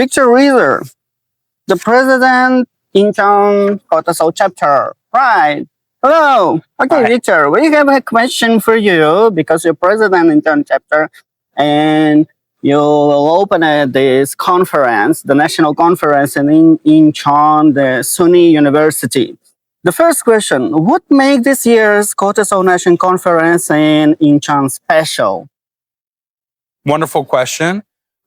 Victor Reeser, the president Incheon KOTESOL chapter. Right. Hello. Okay, Hi. Victor, we have a question for you because you're president Incheon chapter and you will open this conference, the national conference in Incheon, the SUNY University. The first question, what makes this year's KOTESOL National Conference in Incheon special? Wonderful question.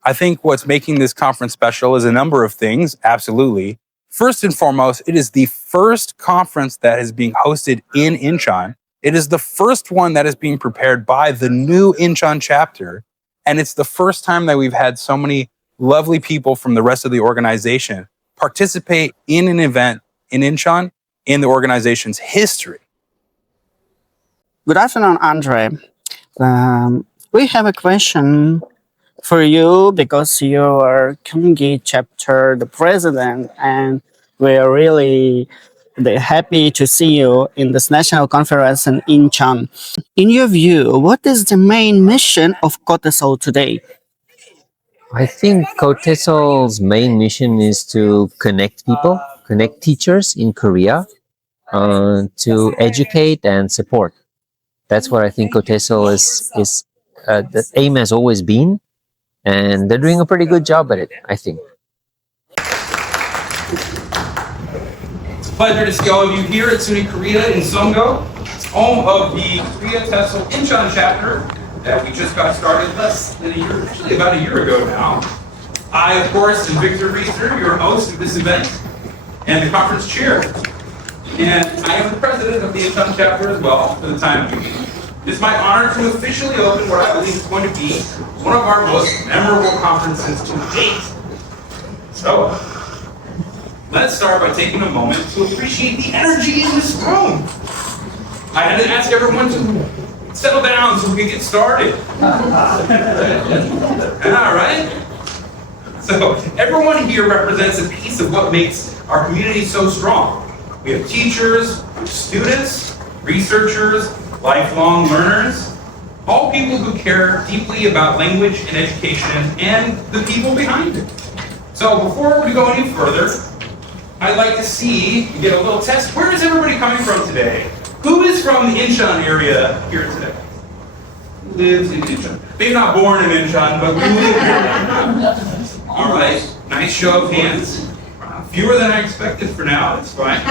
I think what's making this conference special is a number of things, absolutely. First and foremost, it is the first conference that is being hosted in Incheon. It is the first one that is being prepared by the new Incheon chapter. And it's the first time that we've had so many lovely people from the rest of the organization participate in an event in Incheon in the organization's history. Good afternoon, Andre. We have a question for you because you are Gyeonggi chapter, the president, and we are really happy to see you in this national conference in Incheon. In your view, what is the main mission of KOTESOL today? I think KOTESOL's main mission is to connect people, connect teachers in Korea, to educate and support. That's what I think KOTESOL is the aim has always been, and they're doing a pretty good job at it, I think. It's a pleasure to see all of you here at SUNY Korea in Songdo, home of the KOTESOL Incheon chapter that we just got started less than a year, actually about a year ago now. I, of course, am Victor Reeser, your host of this event and the conference chair. And I am the president of the Incheon chapter as well for the time being. It's my honor to officially open what I believe is going to be one of our most memorable conferences to date. So, let's start by taking a moment to appreciate the energy in this room. I had to ask everyone to settle down so we can get started. All right? So, everyone here represents a piece of what makes our community so strong. We have teachers, students, researchers, lifelong learners, all people who care deeply about language and education and the people behind it. So before we go any further, I'd like to see, you get a little test. Where is everybody coming from today? Who is from the Incheon area here today? Who lives in Incheon? Maybe not born in Incheon, but we live here. All right, nice show of hands. Fewer than I expected for now, that's fine.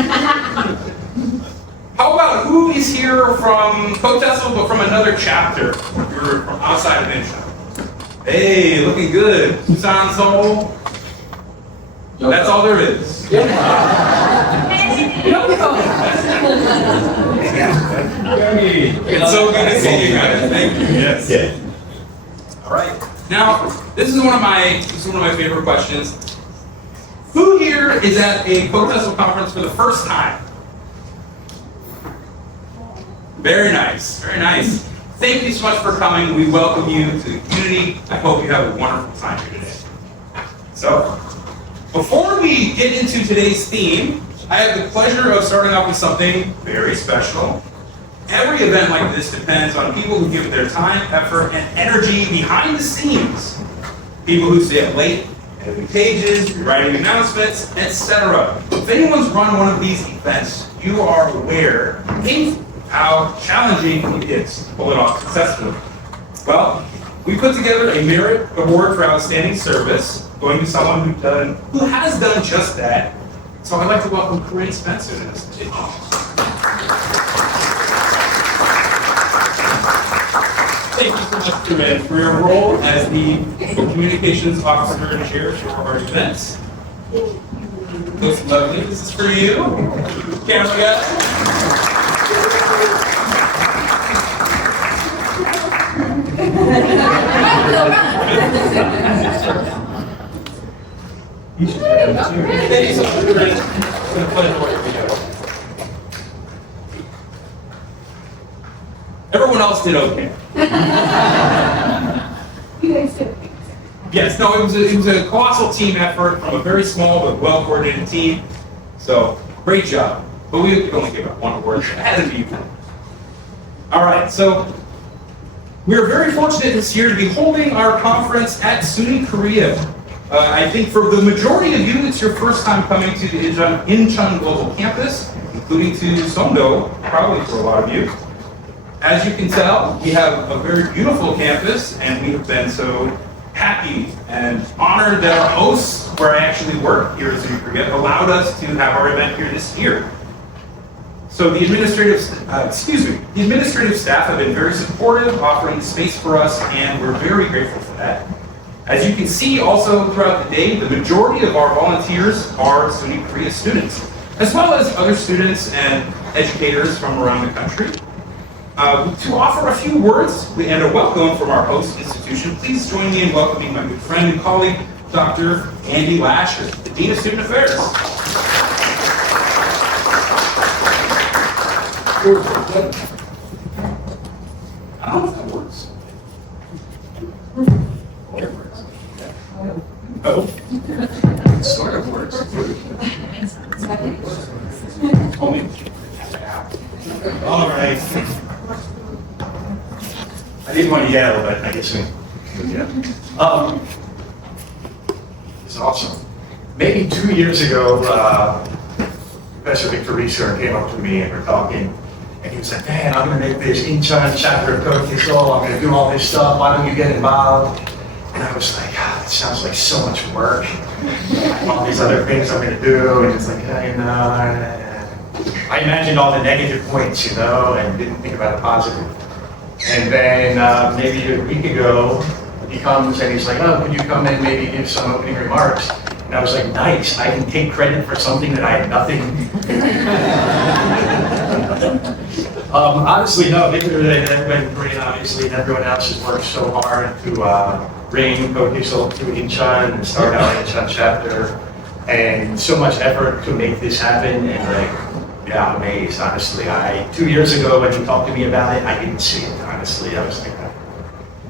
How about who is here from KOTESOL, but from another chapter? You're from outside of Incheon. Hey, looking good. Busan Seoul. That's all there is. It's so good to see you guys. Thank you. Yes. All right. Now, this is one of my favorite questions. Who here is at a KOTESOL conference for the first time? Very nice, very nice. Thank you so much for coming. We welcome you to the community. I hope you have a wonderful time here today. So, before we get into today's theme, I have the pleasure of starting off with something very special. Every event like this depends on people who give their time, effort, and energy behind the scenes. People who stay up late, editing pages, writing announcements, etc. If anyone's run one of these events, you are aware how challenging it is to pull it off successfully. Well, we put together a merit award for outstanding service, going to someone who has done just that. So I'd like to welcome Corinne Spencer to this stage. Thank you so much, Corinne, for your role as the communications officer and chair for our events. Looks lovely. This is for you. Camera guys. Thank you so much, Corinne. It's been a pleasure working with you. Everyone else did okay. You guys did. Yes, no, it was a colossal team effort from a very small but well-coordinated team. So, great job. But we could only give out one award, so it had to be you. All right, so we are very fortunate this year to be holding our conference at SUNY Korea. I think for the majority of you, it's your first time coming to the Incheon Global Campus, including to Songdo, probably for a lot of you. As you can tell, we have a very beautiful campus, and we have been so happy and honored that our hosts, where I actually work here at SUNY Korea, allowed us to have our event here this year. So the administrative staff have been very supportive, offering the space for us, and we're very grateful for that. As you can see also throughout the day, the majority of our volunteers are SUNY Korea students, as well as other students and educators from around the country. To offer a few words and a welcome from our host institution, please join me in welcoming my good friend and colleague, Dr. Andy Lasher, the Dean of Student Affairs. I don't know if that works. Oh, it sort of works. Only. All right. I didn't want to yell, but I guess we yeah. It's awesome. Maybe 2 years ago, Professor Reeser came up to me and we're talking, and he was like, "Man, I'm going to make this Incheon chapter of KOTESOL. I'm going to do all this stuff. Why don't you get involved?" And I was like, "God, it sounds like so much work. All these other things I'm going to do." And it's like, I imagined all the negative points, and didn't think about the positive. And then maybe a week ago, he comes and he's like, "Oh, could you come in, maybe give some opening remarks?" And I was like, "Nice, I can take credit for something that I had nothing." Honestly, no, everybody in Korea, obviously, and everyone else has worked so hard to bring KOTESOL to Incheon and start our Incheon chapter, and so much effort to make this happen. And yeah, I'm amazed, honestly. 2 years ago when you talked to me about it, I didn't see it, honestly. I was like,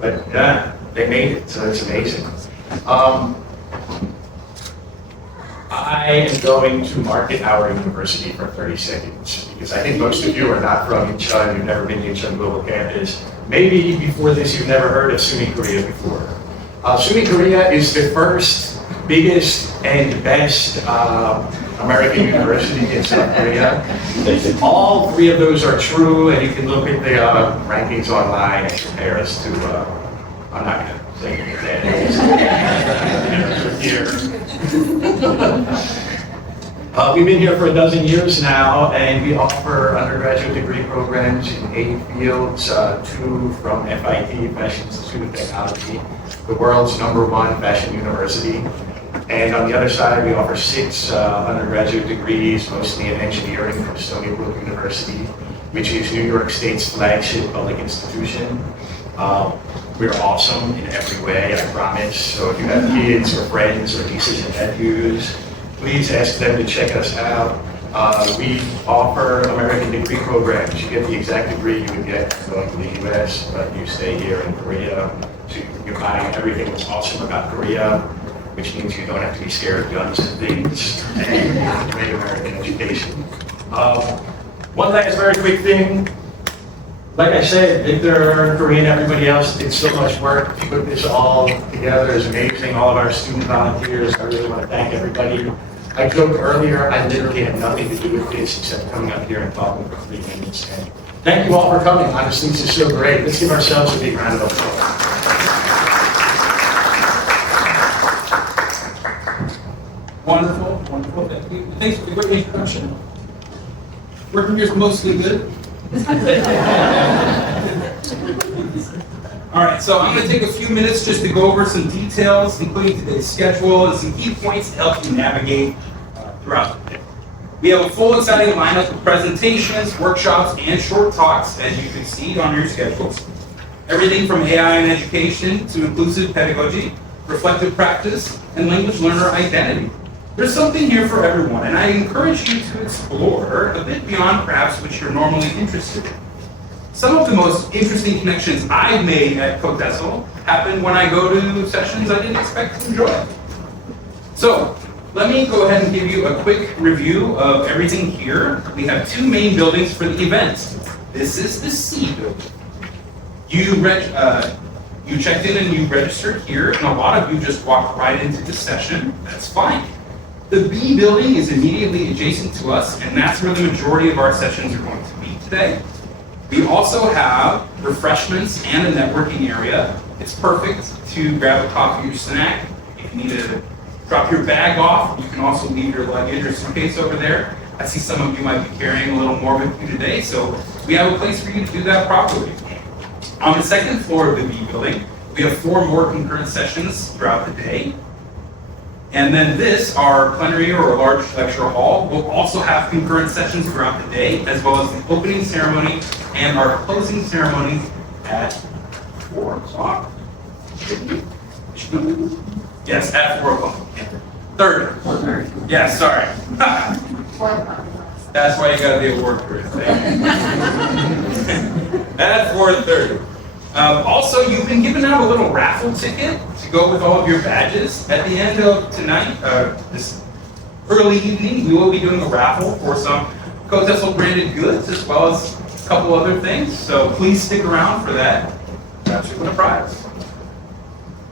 but yeah, they made it, so it's amazing. I am going to market our university for 30 seconds, because I think most of you are not from Incheon, you've never been to Incheon Global Campus. Maybe before this, you've never heard of SUNY Korea before. SUNY Korea is the first, biggest, and best American university in South Korea. All three of those are true, and you can look at the rankings online and compare us to, I'm not going to say that here. We've been here for a dozen years now, and we offer undergraduate degree programs in 8 fields, 2 from FIT, Fashion Institute of Technology, the world's #1 fashion university. And on the other side, we offer 6 undergraduate degrees, mostly in engineering from Stony Brook University, which is New York State's flagship public institution. We're awesome in every way, I promise. So if you have kids or friends or nieces and nephews, please ask them to check us out. We offer American degree programs. You get the exact degree you would get going to the US, but you stay here in Korea. So you're buying everything that's awesome about Korea, which means you don't have to be scared of guns and things, and great American education. One last very quick thing. Like I said, Victor, Korean, everybody else did so much work to put this all together. It's amazing, all of our student volunteers. I really want to thank everybody. I joked earlier, I literally had nothing to do with this except coming up here and talking for 3 minutes. And thank you all for coming. Honestly, this is so great. Let's give ourselves a big round of applause. Wonderful, wonderful. Thank you. Thanks for the great introduction. Working here is mostly good. All right, so I'm going to take a few minutes just to go over some details, including today's schedule and some key points to help you navigate throughout the day. We have a full, exciting lineup of presentations, workshops, and short talks, as you can see on your schedules. Everything from AI in education to inclusive pedagogy, reflective practice, and language learner identity. There's something here for everyone, and I encourage you to explore a bit beyond perhaps what you're normally interested in. Some of the most interesting connections I've made at KOTESOL happen when I go to sessions I didn't expect to enjoy. So, let me go ahead and give you a quick review of everything here. We have 2 main buildings for the event. This is the C building. you checked in and you registered here, and a lot of you just walked right into the session. That's fine. The B building is immediately adjacent to us, and that's where the majority of our sessions are going to be today. We also have refreshments and a networking area. It's perfect to grab a coffee or snack. If you need to drop your bag off, you can also leave your luggage or suitcase over there. I see some of you might be carrying a little more with you today, so we have a place for you to do that properly. On the second floor of the B building, we have 4 more concurrent sessions throughout the day. And then this, our plenary or large lecture hall, will also have concurrent sessions throughout the day, as well as the opening ceremony and our closing ceremony at 4 o'clock. Yes, at 4 o'clock. 4:30. Yes, sorry. That's why you gotta be at work for it. At 4:30. Also, you've been given out a little raffle ticket to go with all of your badges. At the end of tonight, this early evening, we will be doing a raffle for some KOTESOL branded goods as well as a couple other things. So please stick around for that. Perhaps you win a prize.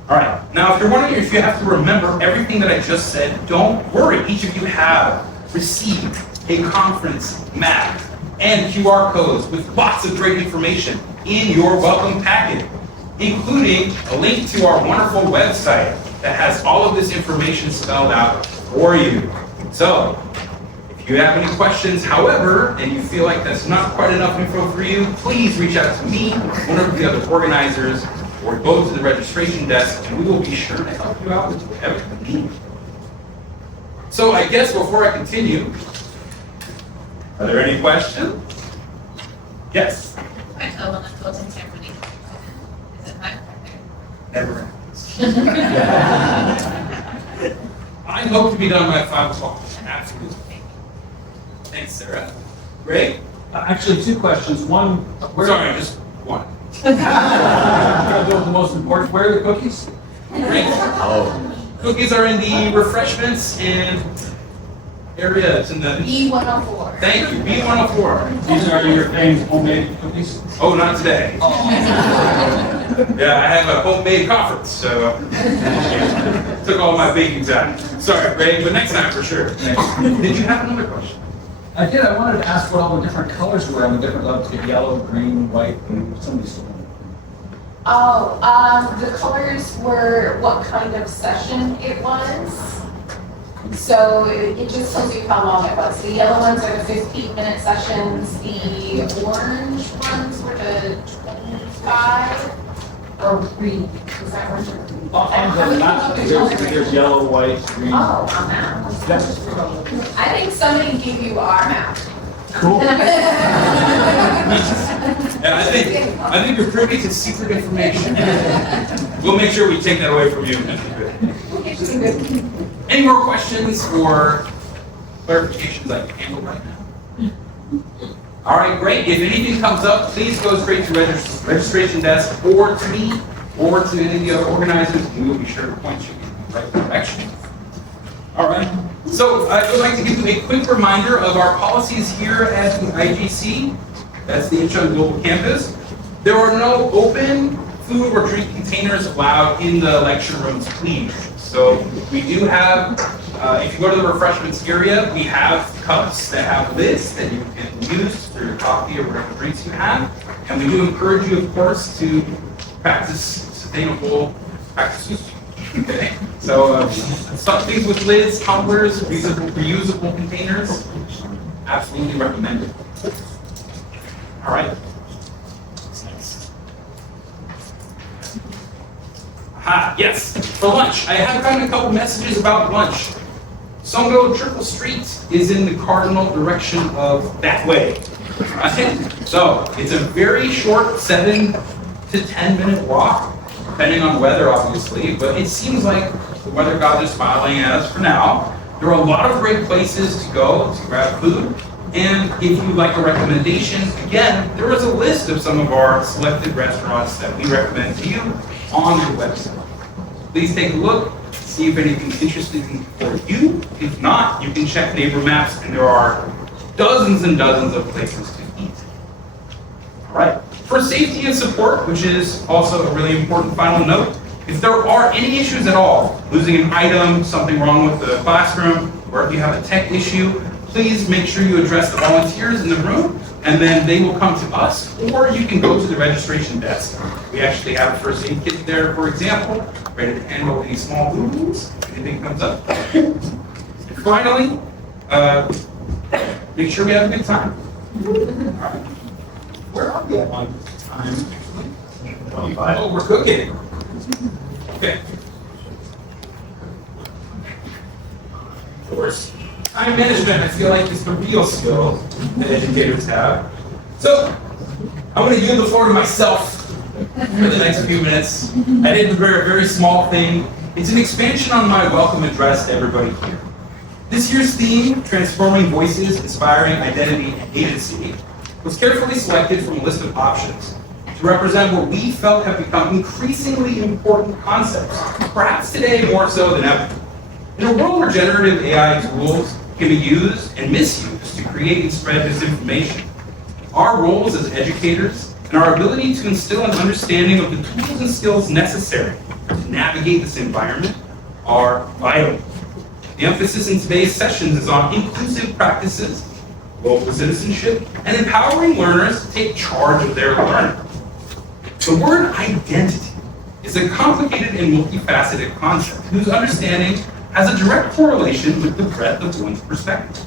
All right. Now, if you're wondering if you have to remember everything that I just said, don't worry. Each of you have received a conference map and QR codes with lots of great information in your welcome packet, including a link to our wonderful website that has all of this information spelled out for you. So, if you have any questions, however, and you feel like that's not quite enough info for you, please reach out to me, one of the other organizers, or go to the registration desk, and we will be sure to help you out with whatever you need. So I guess before I continue, are there any questions? Yes? I know when the closing ceremony is it 5 Never happens. I hope to be done by 5 o'clock. Absolutely. Thanks, Sarah. Great. Actually, 2 questions. One, where Sorry, just one. the most important? Where are the cookies? Great. Cookies are in the refreshments and area. It's in the B104. Thank you, B104. These are your famous homemade cookies? Oh, not today. Yeah, I have a homemade conference, so took all my bakings out. Sorry, Ray, but next time for sure. Did you have another question? I did. I wanted to ask what all the different colors were on the different levels. Get yellow, green, white, blue. Somebody's still. The colors were what kind of session it was. So it just tells you how long it was. The yellow ones are the 15-minute sessions. The orange ones were the 25 or green. Is that orange? On the map, there's yellow, white, green. Oh, on that. That's I think somebody gave you our map. cool. Yeah, I think you're privy to secret information. We'll make sure we take that away from you. Any more questions or clarifications I can handle right now? All right, great. If anything comes up, please go straight to registration desk or to me or to any of the other organizers, and we will be sure to point you in the right direction. All right. So I would like to give you a quick reminder of our policies here at the IGC. That's the Incheon Global Campus. There are no open food or drink containers allowed in the lecture rooms, please. So we do have, if you go to the refreshments area, we have cups that have lids that you can use for your coffee or whatever drinks you have. And we do encourage you, of course, to practice sustainable practices. Okay, so some things with lids, tumblers, reusable containers, absolutely recommended. All right. What's next? Aha, yes, for lunch. I have gotten a couple messages about lunch. Songdo Triple Street is in the cardinal direction of that way. Right? So it's a very short 7 to 10 minute walk, depending on weather, obviously, but it seems like the weather god is smiling at us for now. There are a lot of great places to go to grab food, and if you'd like a recommendation, again, there is a list of some of our selected restaurants that we recommend to you on the website. Please take a look, see if anything's interesting for you. If not, you can check neighbor maps, and there are dozens and dozens of places to eat. All right. For safety and support, which is also a really important final note, if there are any issues at all, losing an item, something wrong with the classroom, or if you have a tech issue, please make sure you address the volunteers in the room, and then they will come to us, or you can go to the registration desk. We actually have a first aid kit there, for example, ready to handle any small boo-boos, if anything comes up. And finally, make sure we have a good time. All right. Where are we at on time, actually? Oh, we're cooking. Okay. Of course, time management, I feel like, is the real skill that educators have. So, I'm going to yield the floor to myself for the next few minutes. I did a very small thing. It's an expansion on my welcome address to everybody here. This year's theme, Transforming Voices, Inspiring Identity and Agency, was carefully selected from a list of options to represent what we felt have become increasingly important concepts, perhaps today more so than ever. In a world where generative AI tools can be used and misused to create and spread disinformation, our roles as educators and our ability to instill an understanding of the tools and skills necessary to navigate this environment are vital. The emphasis in today's sessions is on inclusive practices, local citizenship, and empowering learners to take charge of their learning. The word identity is a complicated and multifaceted concept whose understanding has a direct correlation with the breadth of one's perspective.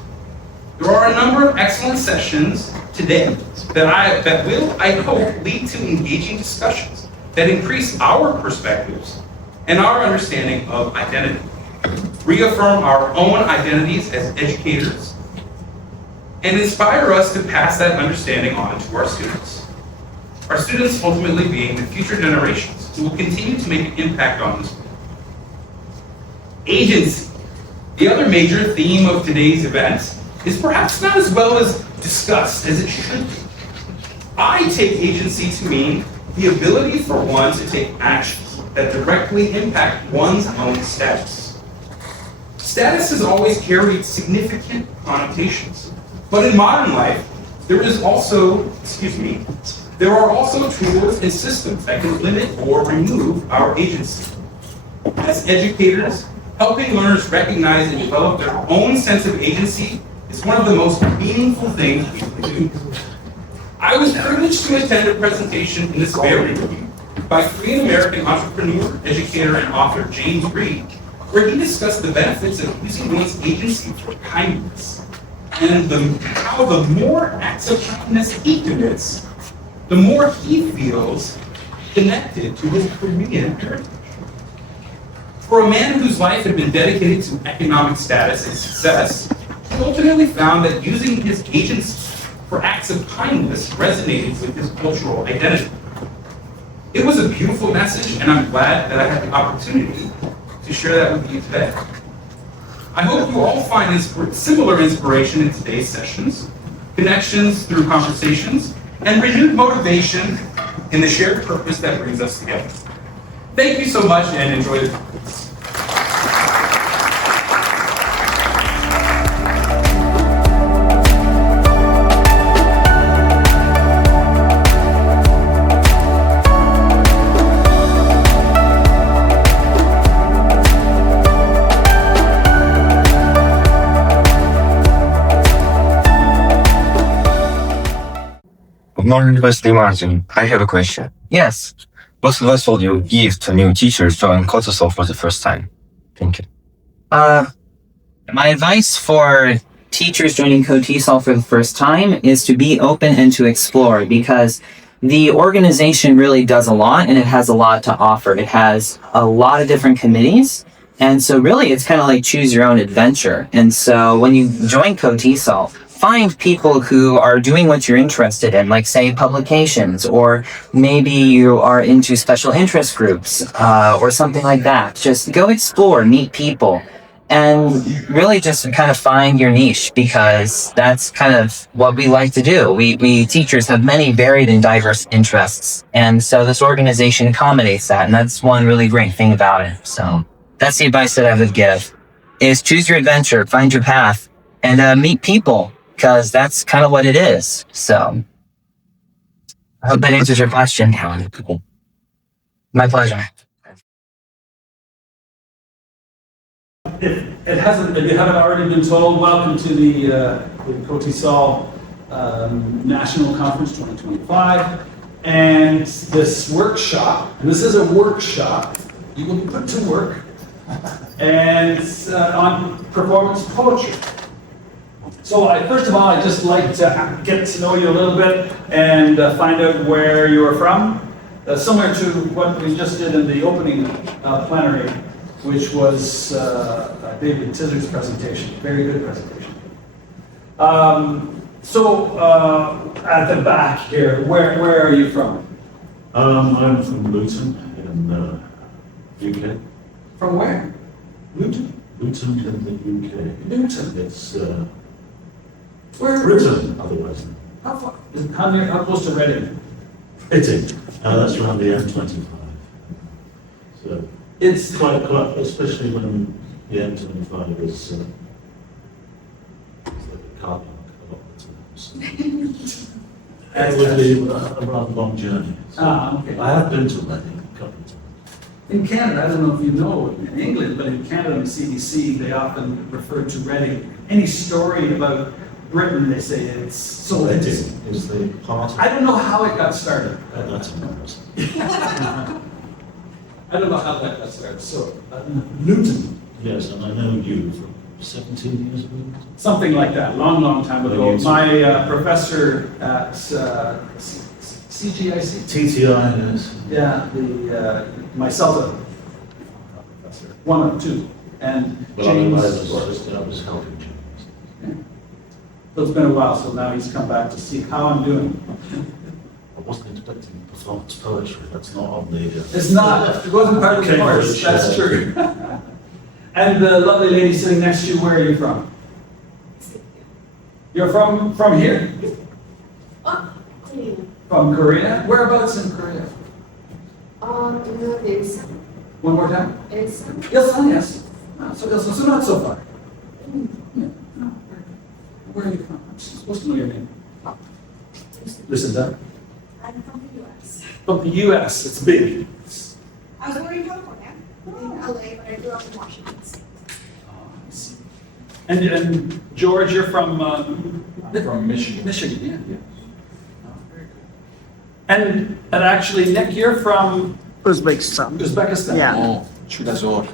There are a number of excellent sessions today that will, I hope, lead to engaging discussions that increase our perspectives and our understanding of identity, reaffirm our own identities as educators, and inspire us to pass that understanding on to our students. Our students ultimately being the future generations who will continue to make an impact on this world. Agency, the other major theme of today's event, is perhaps not as well as discussed as it should be. I take agency to mean the ability for one to take actions that directly impact one's own status. Status has always carried significant connotations, but in modern life, there are also tools and systems that can limit or remove our agency. As educators, helping learners recognize and develop their own sense of agency is one of the most meaningful things we can do. I was privileged to attend a presentation in this very room by Korean-American entrepreneur, educator, and author James Reed, where he discussed the benefits of using one's agency for kindness, and how the more acts of kindness he commits, the more he feels connected to his Korean heritage. For a man whose life had been dedicated to economic status and success, he ultimately found that using his agency for acts of kindness resonated with his cultural identity. It was a beautiful message, and I'm glad that I had the opportunity to share that with you today. I hope you all find similar inspiration in today's sessions, connections through conversations, and renewed motivation in the shared purpose that brings us together. Thank you so much, and enjoy the conference. Good morning, Wesley Martin. I have a question. Yes. What advice would you give to new teachers joining KOTESOL for the first time? Thank you. My advice for teachers joining KOTESOL for the first time is to be open and to explore, because the organization really does a lot and it has a lot to offer. It has a lot of different committees. And so really it's kind of like choose your own adventure. And so when you join KOTESOL, find people who are doing what you're interested in, like say publications, or maybe you are into special interest groups, or something like that. Just go explore, meet people, and really just kind of find your niche, because that's kind of what we like to do. We teachers have many varied and diverse interests, and so this organization accommodates that, and that's one really great thing about it. So that's the advice that I would give, is choose your adventure, find your path, and meet people, because that's kind of what it is. So I hope that answers your question. My pleasure. If you haven't already been told, welcome to the KOTESOL National Conference 2025. And this workshop, and this is a workshop, you will be put to work, and on performance poetry. So first of all, I'd just like to get to know you a little bit and find out where you're from. Similar to what we just did in the opening plenary, which was David Tizzard's presentation. Very good presentation. At the back here, where are you from? I'm from Luton in the UK. From where? Luton? Luton in the UK. Luton. It's Where? Britain, otherwise. How far? How close to Reading? Hitting. That's around the M25. So It's quite, especially when the M25 is like a car park a lot of the times. It would be a rather long journey. So okay. I have been to Reading a couple of times. In Canada, I don't know if you know in England, but in Canada, in CBC, they often refer to Reading. Any story about Britain, they say it's so. Reading is the part of I don't know how it got started. that's embarrassing. I don't know how that got started. So, Luton, Yes, and I know you from 17 years ago. something like that, long time ago. Luton. My professor at CGIC, TTI, yes. yeah, my CELTA professor, one of two, and Well, James. I was helping James. So it's been a while, so now he's come back to see how I'm doing. I wasn't expecting performance poetry. That's not on the. It's not, it wasn't part of the course, Cambridge, that's true. And the lovely lady sitting next to you, where are you from? You're from here? From Korea? Whereabouts in Korea? One more time? Yes, yes. So not so far. Yeah. Where are you from? I'm supposed to know your name. Lucinda? I'm from the US. From the US, it's big. I was born in California, in LA, but I grew up in Washington State. And George, you're from? From Michigan. Michigan, yeah. Oh, very good. And actually, Nick, you're from Uzbekistan. Uzbekistan. Yeah. Oh, that's all.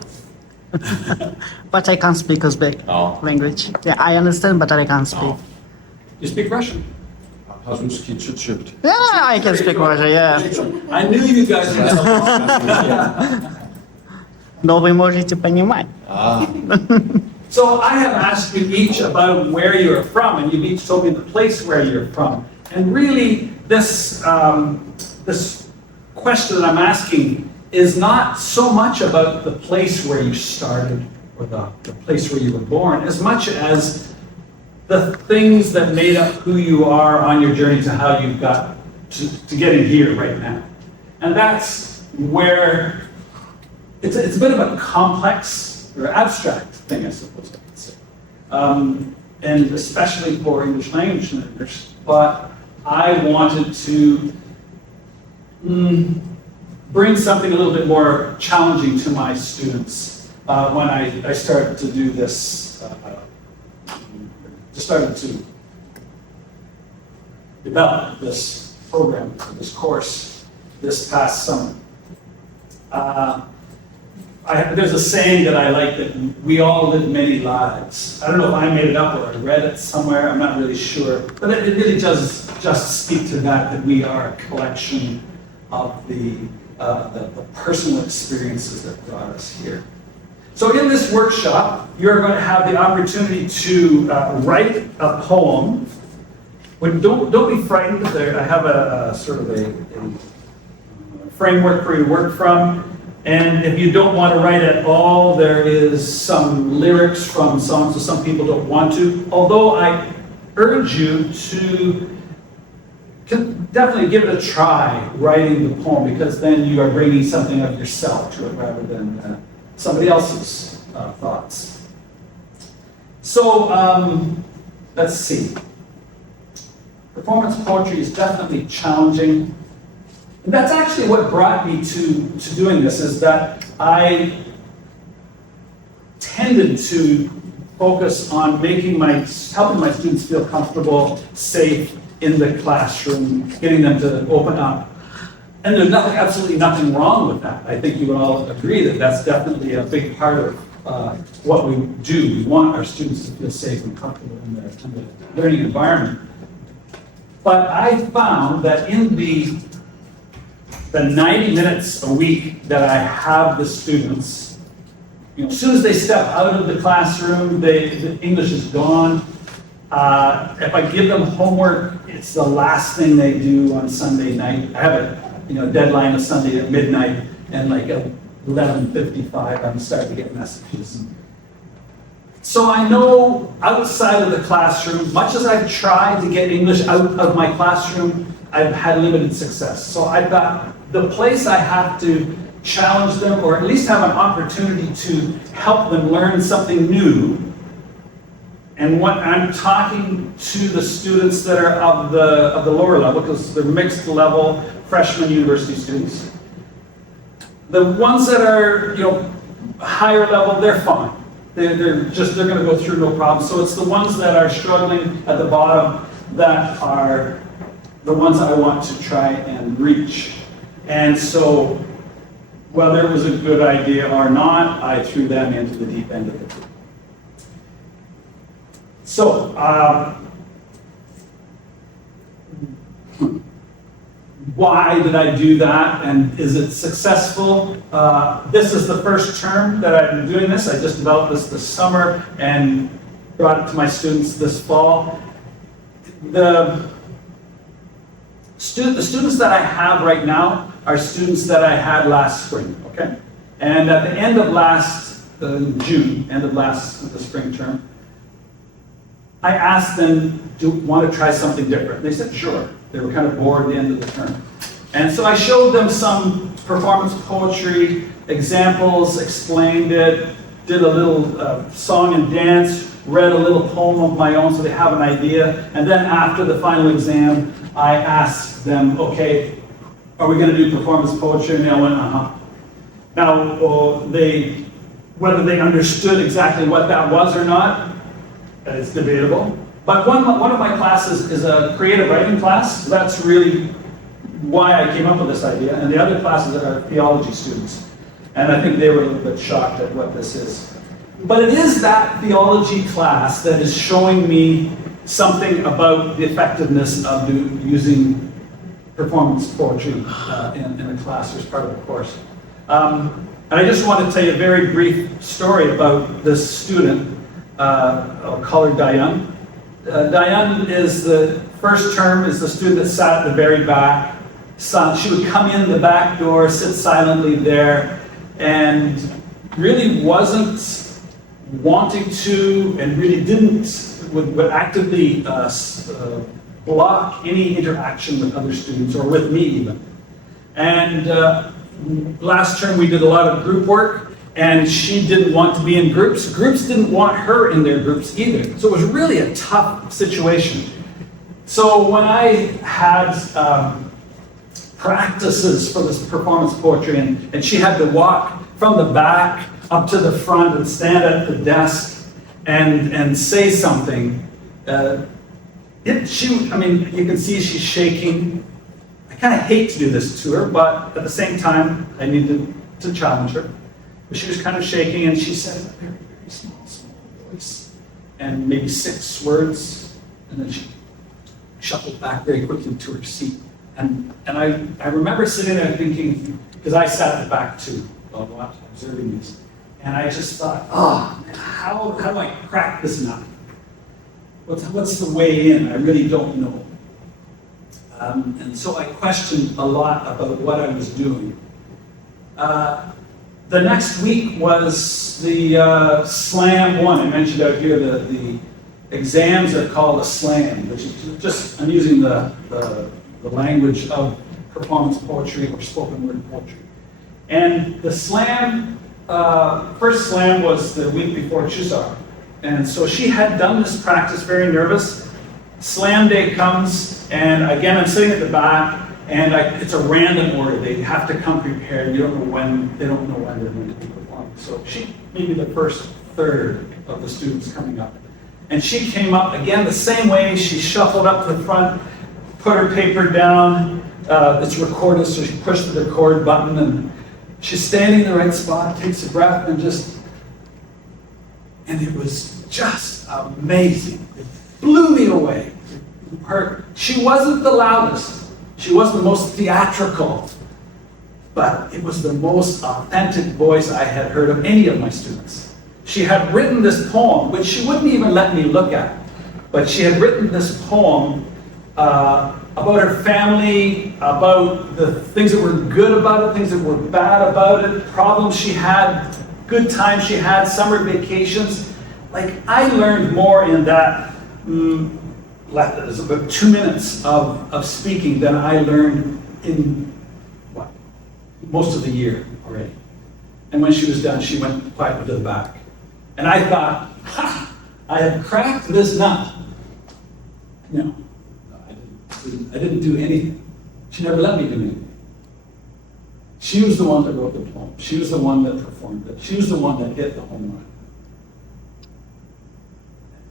But I can't speak Uzbek language. Yeah, I understand, but I can't speak. You speak Russian? Yeah, I can speak Russian, yeah. I knew you guys were Но вы можете понимать. So I have asked you each about where you're from, and you've each told me the place where you're from. And really, this question that I'm asking is not so much about the place where you started or the place where you were born, as much as the things that made up who you are on your journey to how you got to getting here right now. And that's where it's a bit of a complex or abstract thing, I suppose I could say. And especially for English language learners, but I wanted to bring something a little bit more challenging to my students when I started to do this, started to develop this program, this course, this past summer. There's a saying that I like, that we all live many lives. I don't know if I made it up or I read it somewhere, I'm not really sure. But it really does just speak to that we are a collection of the personal experiences that brought us here. So in this workshop, you're going to have the opportunity to write a poem. But don't be frightened. I have a sort of a framework for you to work from. And if you don't want to write at all, there is some lyrics from songs, so some people don't want to. Although I urge you to definitely give it a try, writing the poem, because then you are bringing something of yourself to it rather than somebody else's thoughts. So let's see. performance poetry is definitely challenging. And that's actually what brought me to doing this, is that I tended to focus on helping my students feel comfortable, safe in the classroom, getting them to open up. And there's absolutely nothing wrong with that. I think you would all agree that that's definitely a big part of what we do. We want our students to feel safe and comfortable in the learning environment. But I found that in the 90 minutes a week that I have the students, as soon as they step out of the classroom, the English is gone. If I give them homework, it's the last thing they do on Sunday night. I have a deadline of Sunday at midnight, and like at 11:55, I'm starting to get messages. So I know outside of the classroom, much as I've tried to get English out of my classroom, I've had limited success. So I thought the place I have to challenge them, or at least have an opportunity to help them learn something new. And what I'm talking to the students that are of the lower level, because they're mixed level freshman university students. The ones that are higher level, they're fine. They're going to go through no problem. So it's the ones that are struggling at the bottom that are the ones I want to try and reach. And so, whether it was a good idea or not, I threw them into the deep end of it. So, why did I do that, and is it successful? This is the first term that I've been doing this. I just developed this summer and brought it to my students this fall. The students that I have right now are students that I had last spring, okay? And at the end of last June, the spring term, I asked them, do you want to try something different? They said, sure. They were kind of bored at the end of the term. And so I showed them some performance poetry examples, explained it, did a little song and dance, read a little poem of my own so they have an idea. And then after the final exam, I asked them, okay, are we going to do performance poetry? And they all went, uh-huh. Now, whether they understood exactly what that was or not, it's debatable. But one of my classes is a creative writing class. That's really why I came up with this idea. And the other classes are theology students. And I think they were a little bit shocked at what this is. But it is that theology class that is showing me something about the effectiveness of using performance poetry in a class as part of the course. And I just want to tell you a very brief story about this student. I'll call her Diane. Diane is the first term, is the student that sat at the very back. She would come in the back door, sit silently there, and really wasn't wanting to, and really would actively block any interaction with other students, or with me even. And last term we did a lot of group work, and she didn't want to be in groups. Groups didn't want her in their groups either. So it was really a tough situation. So when I had practices for this performance poetry, and she had to walk from the back up to the front and stand at the desk and say something, you can see she's shaking. I kind of hate to do this to her, but at the same time, I needed to challenge her. But she was kind of shaking, and she said in a very, very small voice, and maybe 6 words, and then she shuffled back very quickly to her seat. And I remember sitting there thinking, because I sat at the back too, while observing this, and I just thought, oh, man, how do I crack this nut? What's the way in? I really don't know. And so I questioned a lot about what I was doing. The next week was the SLAM 1. I mentioned out here the exams are called a SLAM, which is just, I'm using the language of performance poetry or spoken word poetry. And the SLAM, first SLAM was the week before Chuseok. And so she had done this practice, very nervous, Slam day comes, and again, I'm sitting at the back, and it's a random order. They have to come prepared. They don't know when they're going to be performing. So she may be the first third of the students coming up. And she came up again the same way. She shuffled up to the front, put her paper down. It's recorded, so she pushed the record button, and she's standing in the right spot, takes a breath, and it was just amazing. It blew me away. She wasn't the loudest. She wasn't the most theatrical, but it was the most authentic voice I had heard of any of my students. She had written this poem, which she wouldn't even let me look at, but she had written this poem about her family, about the things that were good about it, things that were bad about it, problems she had, good times she had, summer vacations. Like, I learned more in that, it was about 2 minutes of speaking than I learned in, most of the year already. And when she was done, she went quietly to the back. And I thought, ha, I have cracked this nut. No, I didn't do anything. She never let me do anything. She was the one that wrote the poem. She was the one that performed it. She was the one that hit the home run.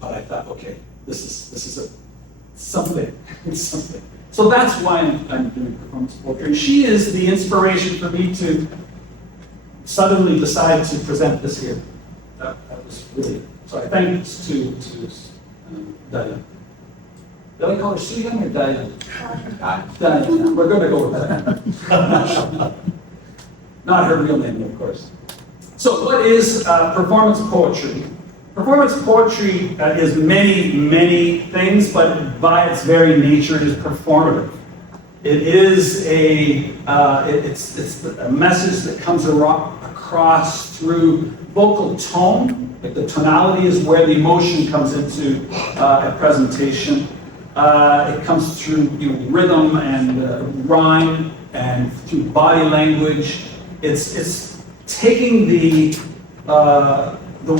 But I thought, okay, this is something. So that's why I'm doing performance poetry. She is the inspiration for me to suddenly decide to present this here. That was really, so I thank to Diane. Did I call her Sue Young or Diane? Diane, we're going to go with that. Not her real name, of course. So what is performance poetry? Performance poetry is many, many things, but by its very nature it is performative. It is it's a message that comes across through vocal tone. Like the tonality is where the emotion comes into a presentation. It comes through rhythm and rhyme and through body language. It's taking the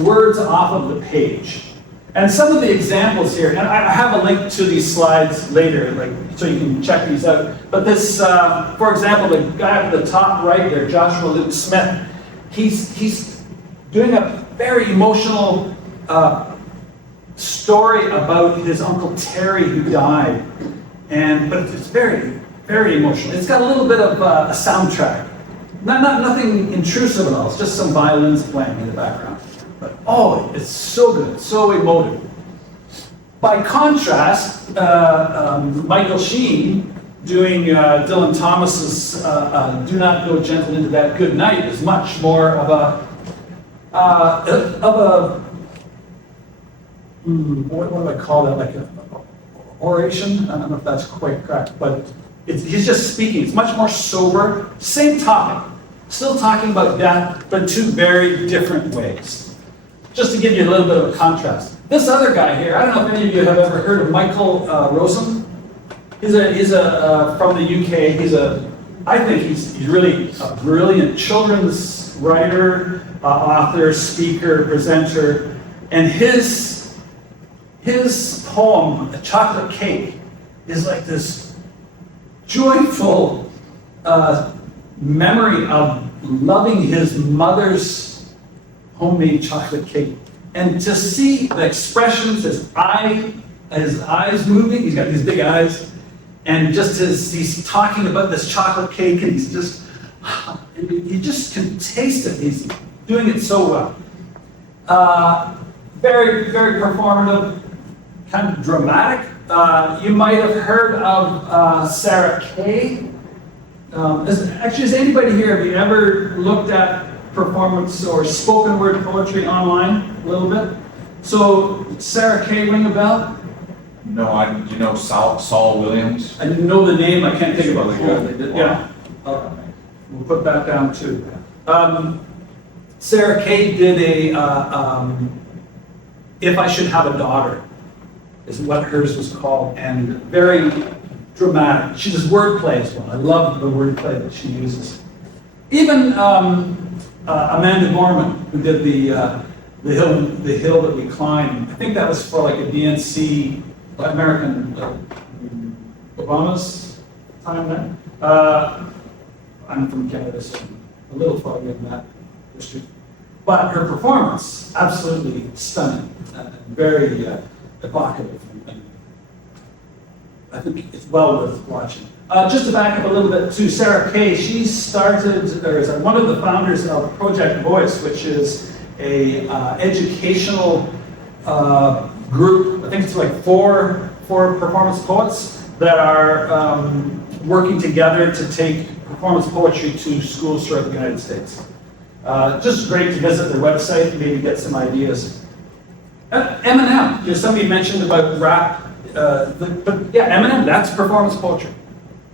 words off of the page. And some of the examples here, and I have a link to these slides later, so you can check these out. But this, for example, the guy at the top right there, Joshua Luke Smith, he's doing a very emotional story about his Uncle Terry who died. But it's very, very emotional. It's got a little bit of a soundtrack. Nothing intrusive at all, it's just some violins playing in the background. But it's so good, so emotive. By contrast, Michael Sheen doing Dylan Thomas's "Do Not Go Gentle Into That Good Night" is much more of a what do I call that? Like a oration? I don't know if that's quite correct, but he's just speaking. It's much more sober. Same topic, still talking about death, but two very different ways. Just to give you a little bit of a contrast. This other guy here, I don't know if any of you have ever heard of Michael Rosen. He's from the UK. I think he's really a brilliant children's writer, author, speaker, presenter, and his poem, "A Chocolate Cake," is like this joyful memory of loving his mother's homemade chocolate cake. And to see the expressions, his eyes moving, he's got these big eyes, and just as he's talking about this chocolate cake, and he's just, you just can taste it. He's doing it so well. Very, very performative, kind of dramatic. You might have heard of Sarah Kay. Has anybody here, have you ever looked at performance or spoken word poetry online a little bit? So Sarah Kay, ring a bell? No, you know Saul Williams? I didn't know the name, I can't think about it. Yeah, we'll put that down too. Sarah Kay did "If I Should Have a Daughter" is what hers was called, and very dramatic. She does wordplay as well. I love the wordplay that she uses. Even Amanda Gorman, who did the hill that we climb. I think that was for like a DNC American Obama's time then. I'm from Canada, so a little foggy on that history. But her performance, absolutely stunning, very evocative. And I think it's well worth watching. Just to back up a little bit to Sarah Kay, she started, or is one of the founders of Project Voice, which is a educational group. I think it's like four performance poets that are working together to take performance poetry to schools throughout the United States. Just great to visit their website and maybe get some ideas. Eminem, somebody mentioned about rap, but yeah, Eminem, that's performance poetry.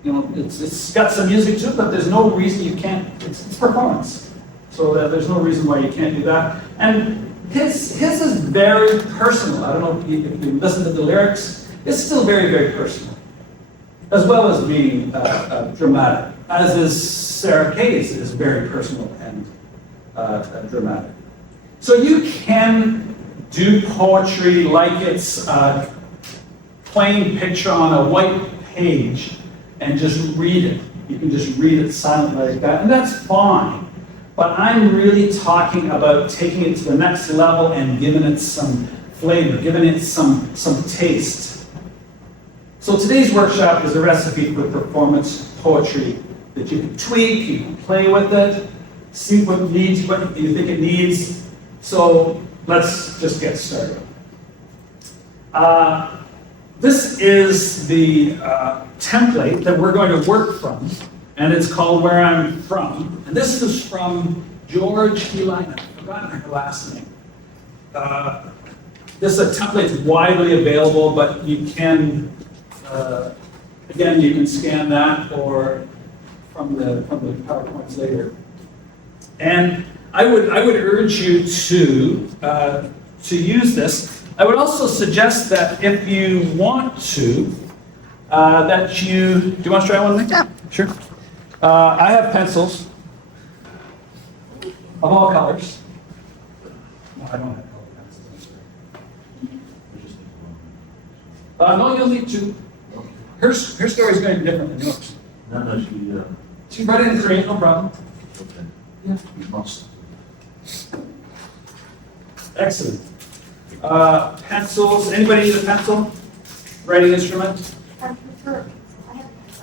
You know, it's got some music to it, but there's no reason you can't, it's performance. So there's no reason why you can't do that. And his is very personal. I don't know if you listen to the lyrics, it's still very, very personal. As well as being dramatic, as is Sarah Kay's is very personal and dramatic. So you can do poetry like it's a plain picture on a white page and just read it. You can just read it silently like that, and that's fine. But I'm really talking about taking it to the next level and giving it some flavor, giving it some taste. So today's workshop is a recipe for performance poetry that you can tweak, you can play with it, see what needs, what you think it needs. So let's just get started. This is the template that we're going to work from, and it's called Where I'm From. And this is from George Elina. I've forgotten her last name. This is a template that's widely available, but you can, again, you can scan that or from the PowerPoints later. And I would urge you to use this. I would also suggest that if you want to, that you, do you want to try one? Yeah, sure. I have pencils of all colors. No, I don't have color pencils. No, you'll need two. Her story is going to be different than yours. No, She's read it in Korean, no problem. okay. Yeah. You must. Excellent. Pencils, anybody need a pencil? Writing instrument?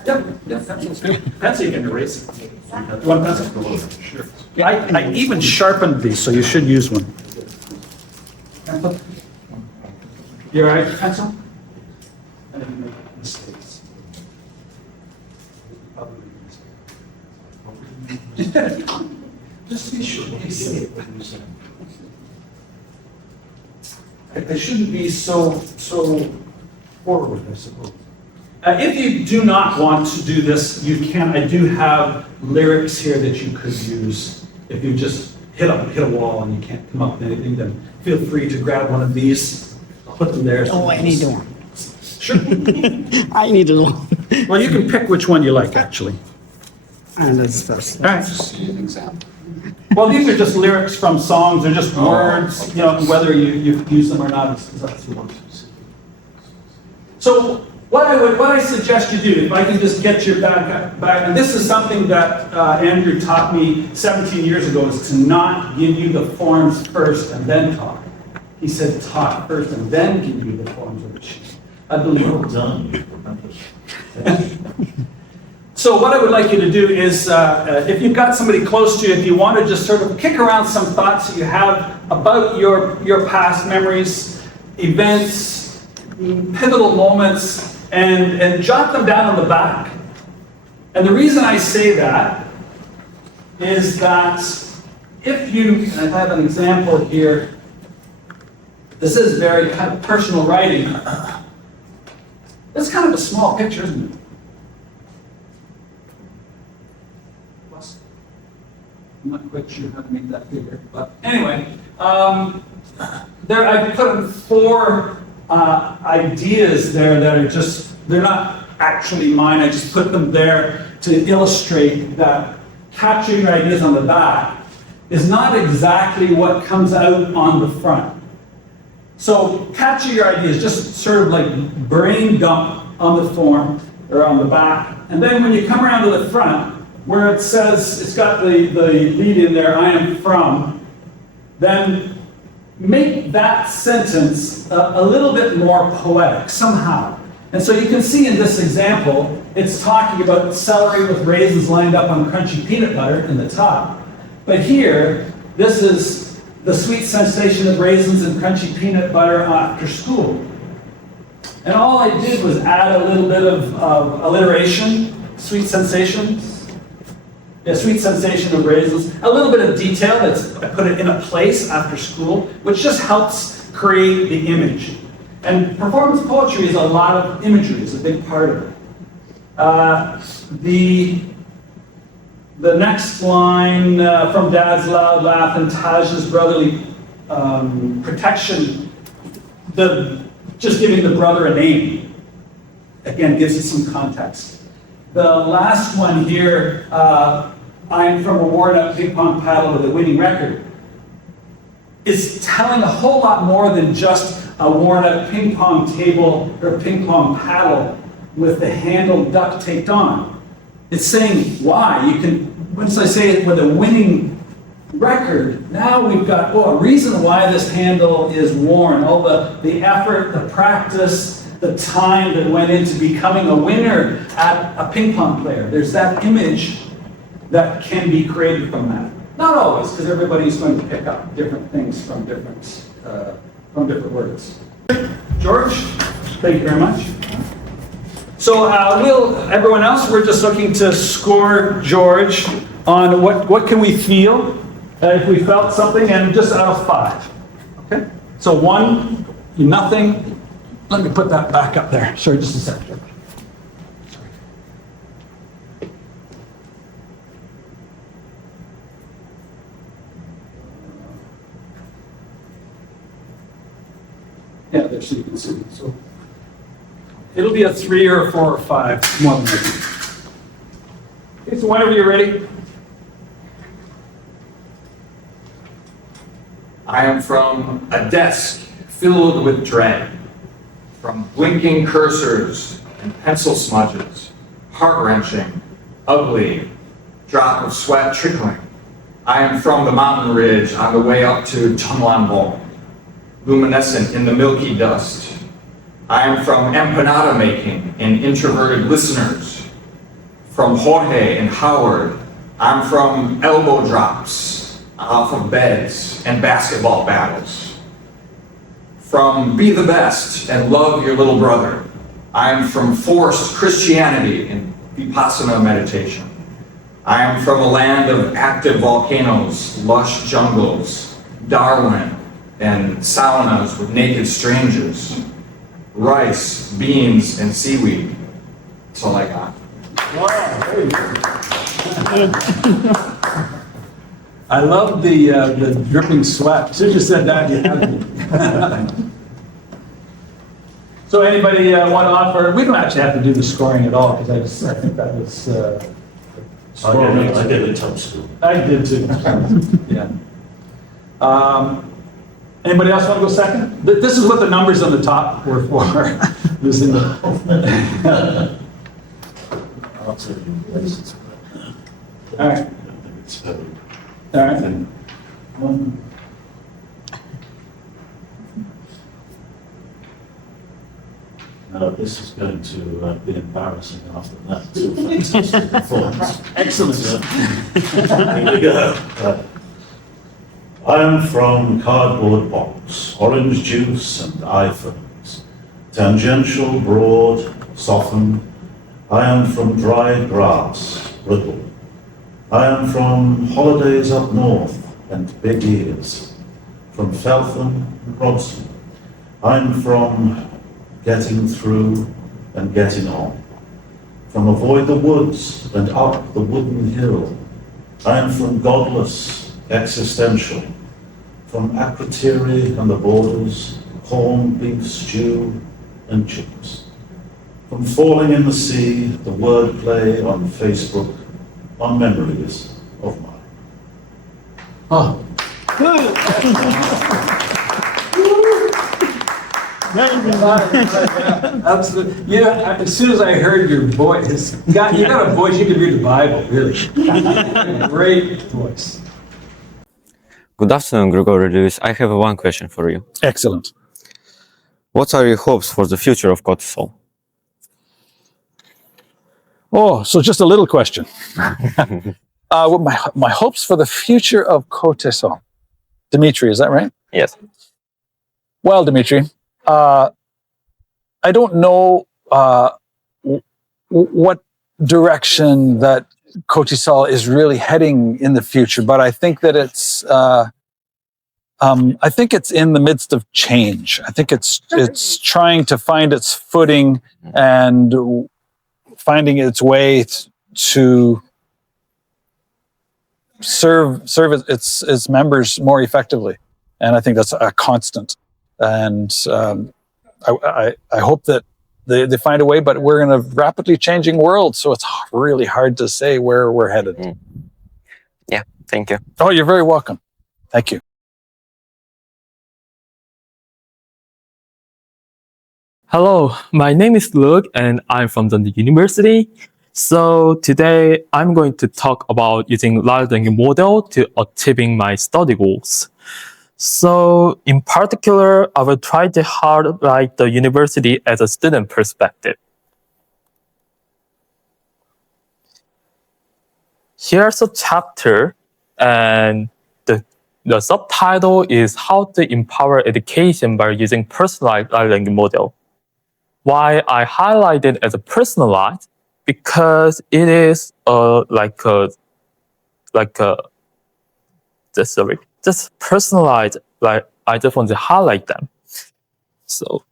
Yep, pencil's good. Pencil you can erase it. You want a pencil? Sure. Yeah, I even sharpened these, so you should use one. Pencil? You all right with pencil? I didn't make mistakes. Just be sure. I shouldn't be so forward, I suppose. If you do not want to do this, you can. I do have lyrics here that you could use. If you just hit a wall and you can't come up with anything, then feel free to grab one of these. I'll put them there. Oh, I need one. Sure. I need one. Well, you can pick which one you like, actually. And that's first. All right. Well, these are just lyrics from songs. They're just words, you know, whether you use them or not is up to you. So what I suggest you do, if I can just get your back, and this is something that Andrew taught me 17 years ago, is to not give you the forms first and then talk. He said talk first and then give you the forms of the sheet. I believe. Well done. So what I would like you to do is, if you've got somebody close to you, if you want to just sort of kick around some thoughts that you have about your past memories, events, pivotal moments, and jot them down on the back. And the reason I say that is that if you, and I have an example here, this is very kind of personal writing. It's kind of a small picture, isn't it? I'm not quite sure how to make that bigger, but anyway, I put in 4 ideas there that are just, they're not actually mine, I just put them there to illustrate that capturing your ideas on the back is not exactly what comes out on the front. So capture your ideas, just sort of like brain dump on the form or on the back. And then when you come around to the front, where it says, it's got the lead in there, I am from, then make that sentence a little bit more poetic somehow. And so you can see in this example, it's talking about celery with raisins lined up on crunchy peanut butter in the top. But here, this is the sweet sensation of raisins and crunchy peanut butter after school. And all I did was add a little bit of alliteration, sweet sensations. Yeah, sweet sensation of raisins. A little bit of detail, I put it in a place after school, which just helps create the image. And performance poetry is a lot of imagery, it's a big part of it. The next line from Dad's loud laugh and Taj's brotherly protection, just giving the brother a name, again, gives it some context. The last one here, I'm from a worn-out ping pong paddle with a winning record, is telling a whole lot more than just a worn-out ping pong table or ping pong paddle with the handle duct taped on. It's saying why. You can, once I say it with a winning record, now we've got a reason why this handle is worn. All the effort, the practice, the time that went into becoming a winner at a ping pong player. There's that image that can be created from that. Not always, because everybody's going to pick up different things from different words. George, thank you very much. So everyone else, we're just looking to score George on what can we feel if we felt something, and just out of 5. Okay? So 1, nothing. Let me put that back up there. Sorry, just a second. Yeah, there, so you can see. So it'll be a 3 or a 4 or 5, more than that. Okay, so whenever you're ready. I am from a desk filled with dread, from blinking cursors and pencil smudges, heart-wrenching, ugly, drop of sweat trickling. I am from the mountain ridge on the way up to Cheongbong, luminescent in the milky dust. I am from empanada making and introverted listeners, from Jorge and Howard. I'm from elbow drops off of beds and basketball battles. From be the best and love your little brother. I'm from forced Christianity and Vipassana meditation. I am from a land of active volcanoes, lush jungles, Darwin, and saunas with naked strangers. Rice, beans, and seaweed. That's all I got. Wow, very good. I love the dripping sweat. As soon as you said that, you had me. So anybody want to offer? We don't actually have to do the scoring at all, because I think that was. I gave it top school. I did too. Yeah. Anybody else want to go second? This is what the numbers on the top were for. This in the. I'll tell you places. All right. I think it's very. All right. Now, this is going to be embarrassing after that. Two fantastic performance. Excellent. Here we go. I am from cardboard box, orange juice and iPhones, tangential, broad, softened. I am from dry grass, brittle. I am from holidays up north and big ears, from Feltham and Bronson. I'm from getting through and getting on, from avoid the woods and up the wooden hill. I am from godless, existential, from Akrotiri and the borders, corn, beef, stew, and chips. From falling in the sea, the wordplay on Facebook, on memories of mine. Oh, good. Absolutely. You know, as soon as I heard your voice, you got a voice you could read the Bible, really. Great voice. Good afternoon, Gregorius. I have one question for you. Excellent. What are your hopes for the future of KOTESOL? Oh, so just a little question. Well, my hopes for the future of KOTESOL. Dimitri, is that right? Yes. Well, Dimitri, I don't know what direction that KOTESOL is really heading in the future, but I think that it's in the midst of change. I think it's trying to find its footing and finding its way to serve its members more effectively, and I think that's a constant. And I hope that they find a way, but we're in a rapidly changing world, so it's really hard to say where we're headed. Yeah, thank you. Oh, you're very welcome. Thank you. Hello, my name is Luke and I'm from the university. So today I'm going to talk about using large language model to achieving my study goals. So in particular, I will try to highlight the university as a student perspective. Here's a chapter and the subtitle is How to Empower Education by Using Personalized Large Language Model. Why I highlight it as a personalized? Because it is just personalized. Like I just want to highlight them. So,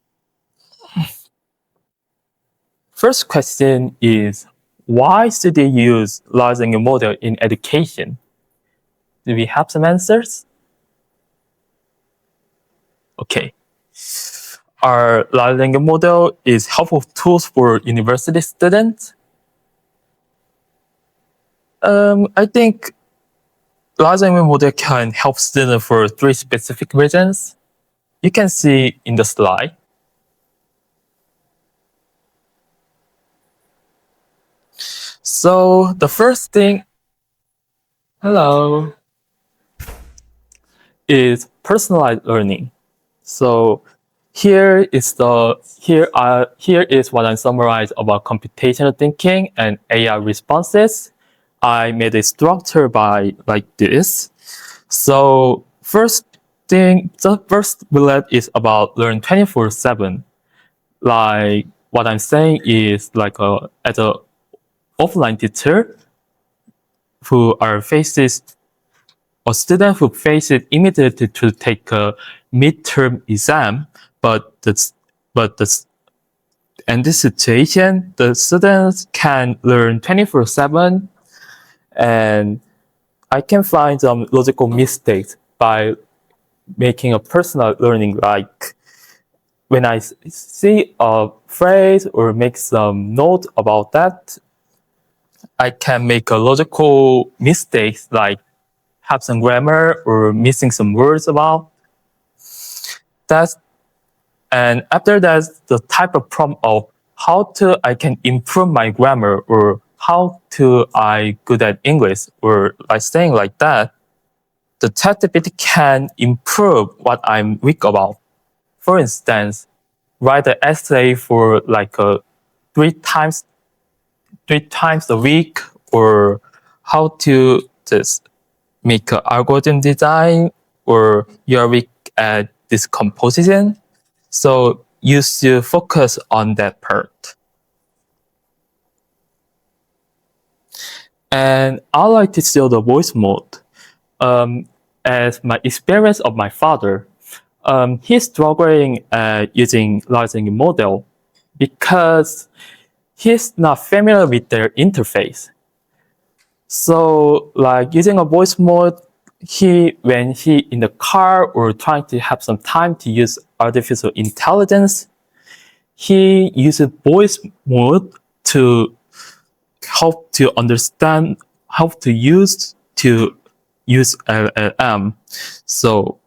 first question is, why should they use large language model in education? Do we have some answers? Okay. Our large language model is helpful tools for university students. I think large language model can help students for 3 specific reasons. You can see in the slide. So the first thing, is personalized learning. So here is what I summarize about computational thinking and AI responses. I made a structure by like this. So the first bullet is about learn 24/7. Like what I'm saying is like as a offline teacher a student who faces immediately to take a midterm exam, in this situation, the students can learn 24/7, and I can find some logical mistakes by making a personal learning. Like when I see a phrase or make some note about that, I can make a logical mistakes, like have some grammar or missing some words about that. And after that, the type of prompt of I can improve my grammar or how to I good at English or like saying like that, the ChatGPT can improve what I'm weak about. For instance, write an essay for like three times a week, or how to just make an algorithm design, or you're weak at this composition. So you should focus on that part. And I like to show the voice mode. As my experience of my father, he's struggling using large language model because he's not familiar with their interface. So like using a voice mode, when he in the car or trying to have some time to use artificial intelligence, he uses voice mode to help to understand how to use LLM. So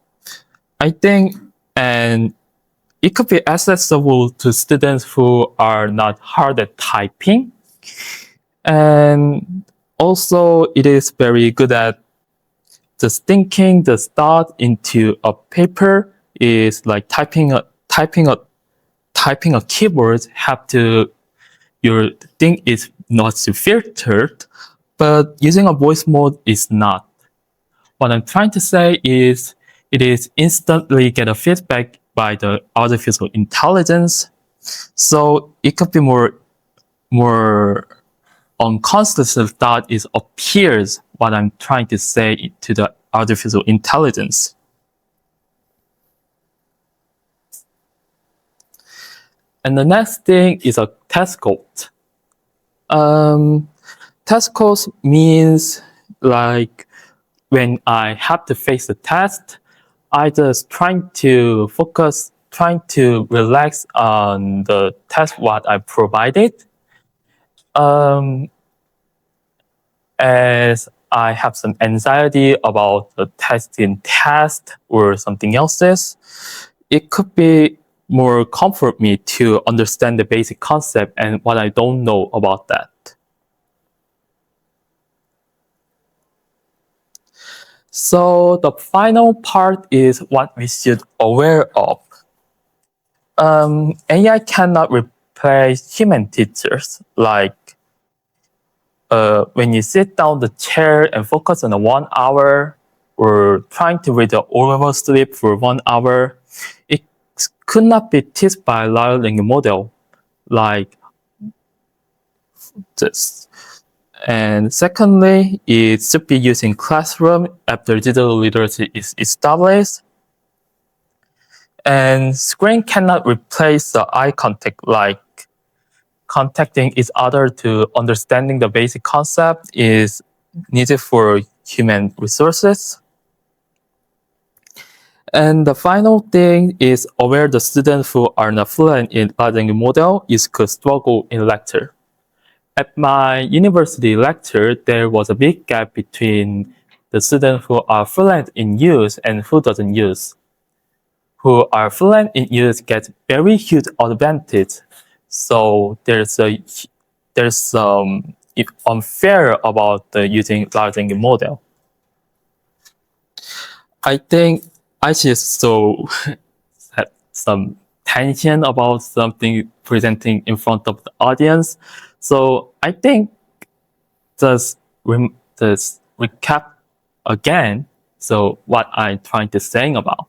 I think, and it could be accessible to students who are not hard at typing. And also it is very good at just thinking the thought into a paper is like typing a keyboard your thing is not too filtered, but using a voice mode is not. What I'm trying to say is it is instantly get a feedback by the artificial intelligence. So it could be more unconscious thought is appears what I'm trying to say to the artificial intelligence. And the next thing is a test code. Test code means like when I have to face the test, I just trying to focus, trying to relax on the test what I provided. As I have some anxiety about the testing test or something else, it could be more comfort me to understand the basic concept and what I don't know about that. So the final part is what we should aware of. AI cannot replace human teachers. Like when you sit down the chair and focus on a 1 hour or trying to read the oral strip for 1 hour, it could not be taught by a large language model like this. And secondly, it should be used in classroom after digital literacy is established. And screen cannot replace the eye contact, like contacting each other to understanding the basic concept is needed for human resources. And the final thing is aware the students who are not fluent in large language model could struggle in lecture. At my university lecture, there was a big gap between the students who are fluent in use and who doesn't use. Who are fluent in use get very huge advantage. So there's unfair about the using large language model. I think I just had some tension about something presenting in front of the audience. So I think just recap again. So what I'm trying to say about.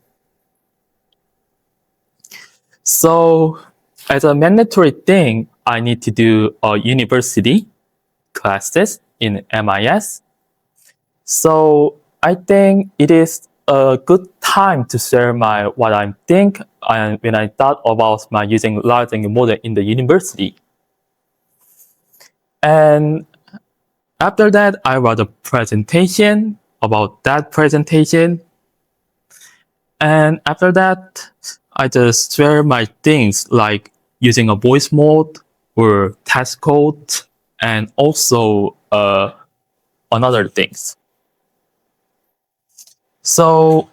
So as a mandatory thing, I need to do a university classes in MIS. So I think it is a good time to share what I think and when I thought about my using large language model in the university. And after that, I wrote a presentation about that presentation. And after that, I just share my things like using a voice mode or test code and also another things. So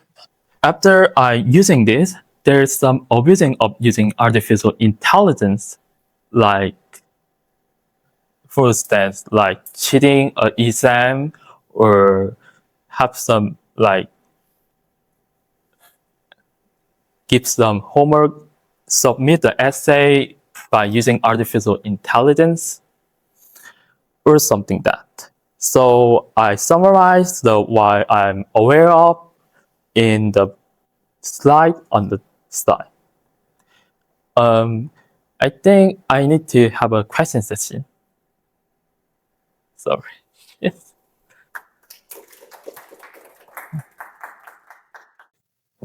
after using this, there's some abusing of using artificial intelligence, like for instance, like cheating an exam or have some like give some homework, submit the essay by using artificial intelligence or something that. So I summarized what I'm aware of in the slide on the slide. I think I need to have a question session. Sorry. Yes.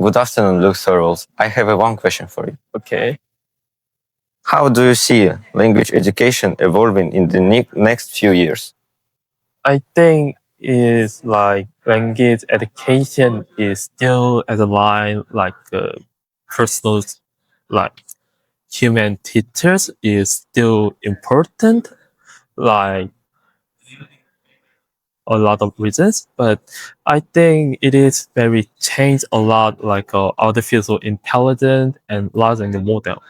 Good afternoon, Luke Thorvalds. I have one question for you. Okay. How do you see language education evolving in the next few years? I think is like language education is still as a line like personal, like human teachers is still important. Like a lot of reasons, but I think it is very changed a lot, like artificial intelligence and large language model.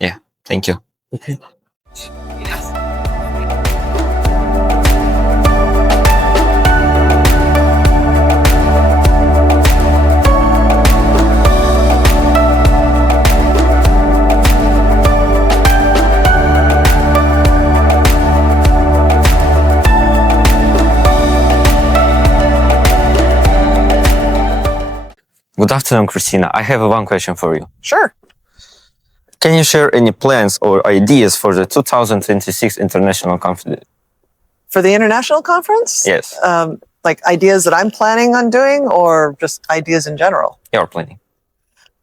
Yeah, thank you. Okay. Good afternoon, Kristina. I have one question for you. Sure. Can you share any plans or ideas for the 2026 International Conference? For the international conference? Yes. Like ideas that I'm planning on doing or just ideas in general? You're planning.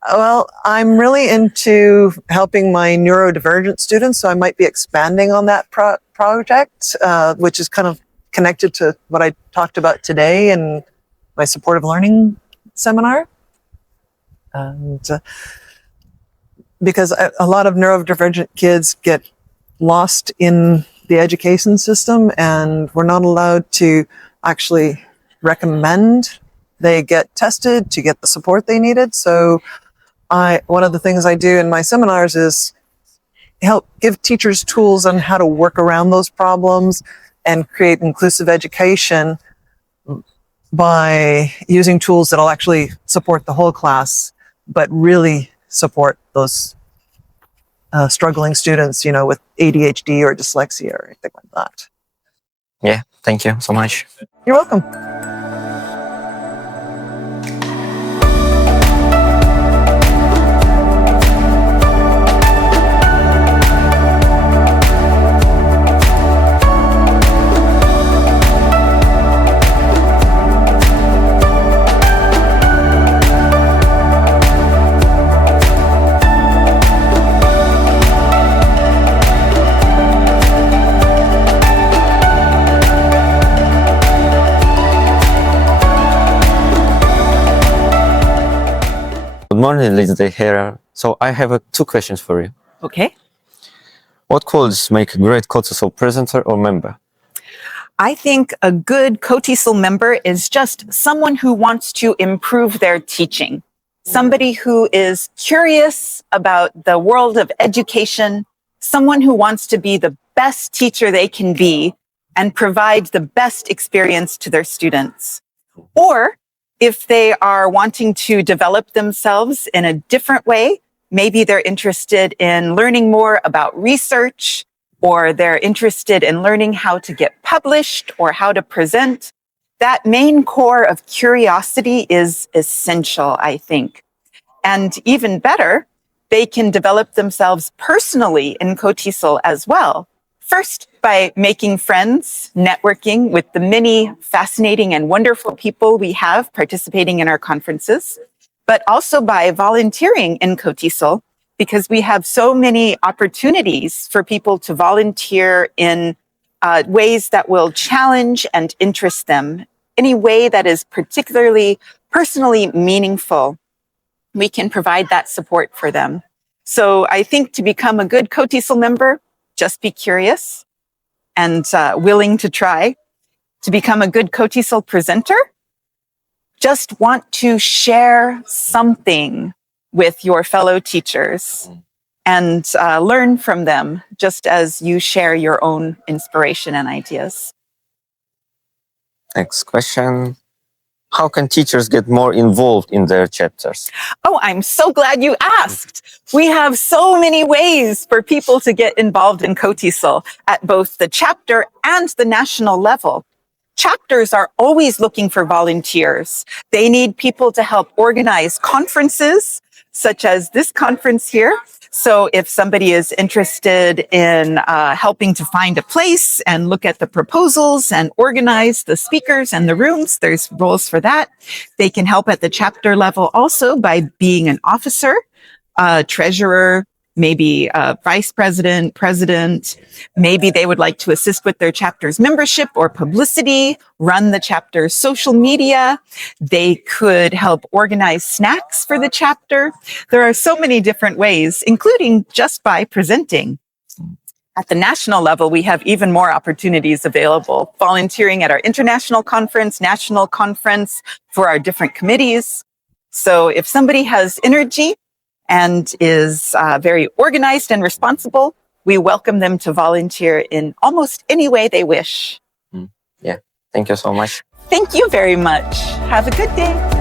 Well, I'm really into helping my neurodivergent students, so I might be expanding on that project, which is kind of connected to what I talked about today in my supportive learning seminar. And because a lot of neurodivergent kids get lost in the education system, and we're not allowed to actually recommend they get tested to get the support they needed. So one of the things I do in my seminars is help give teachers tools on how to work around those problems and create inclusive education by using tools that'll actually support the whole class, but really support those struggling students, you know, with ADHD or dyslexia or anything like that. Yeah, thank you so much. You're welcome. Good morning, Lindsay Herron. So I have two questions for you. Okay. What qualities make a great KOTESOL presenter or member? I think a good KOTESOL member is just someone who wants to improve their teaching. Somebody who is curious about the world of education, someone who wants to be the best teacher they can be and provide the best experience to their students. Or if they are wanting to develop themselves in a different way, maybe they're interested in learning more about research, or they're interested in learning how to get published or how to present. That main core of curiosity is essential, I think. And even better, they can develop themselves personally in KOTESOL as well. First, by making friends, networking with the many fascinating and wonderful people we have participating in our conferences, but also by volunteering in KOTESOL, because we have so many opportunities for people to volunteer in ways that will challenge and interest them, any way that is particularly personally meaningful. We can provide that support for them. So I think to become a good KOTESOL member, just be curious and willing to try. To become a good KOTESOL presenter, just want to share something with your fellow teachers and learn from them, just as you share your own inspiration and ideas. Next question. How can teachers get more involved in their chapters? Oh, I'm so glad you asked. We have so many ways for people to get involved in KOTESOL at both the chapter and the national level. Chapters are always looking for volunteers. They need people to help organize conferences, such as this conference here. So if somebody is interested in helping to find a place and look at the proposals and organize the speakers and the rooms, there's roles for that. They can help at the chapter level also by being an officer, treasurer, maybe a vice president, president. Maybe they would like to assist with their chapter's membership or publicity, run the chapter's social media. They could help organize snacks for the chapter. There are so many different ways, including just by presenting. At the national level, we have even more opportunities available, volunteering at our international conference, national conference, for our different committees. So if somebody has energy and is very organized and responsible, we welcome them to volunteer in almost any way they wish. Yeah, thank you so much. Thank you very much. Have a good day.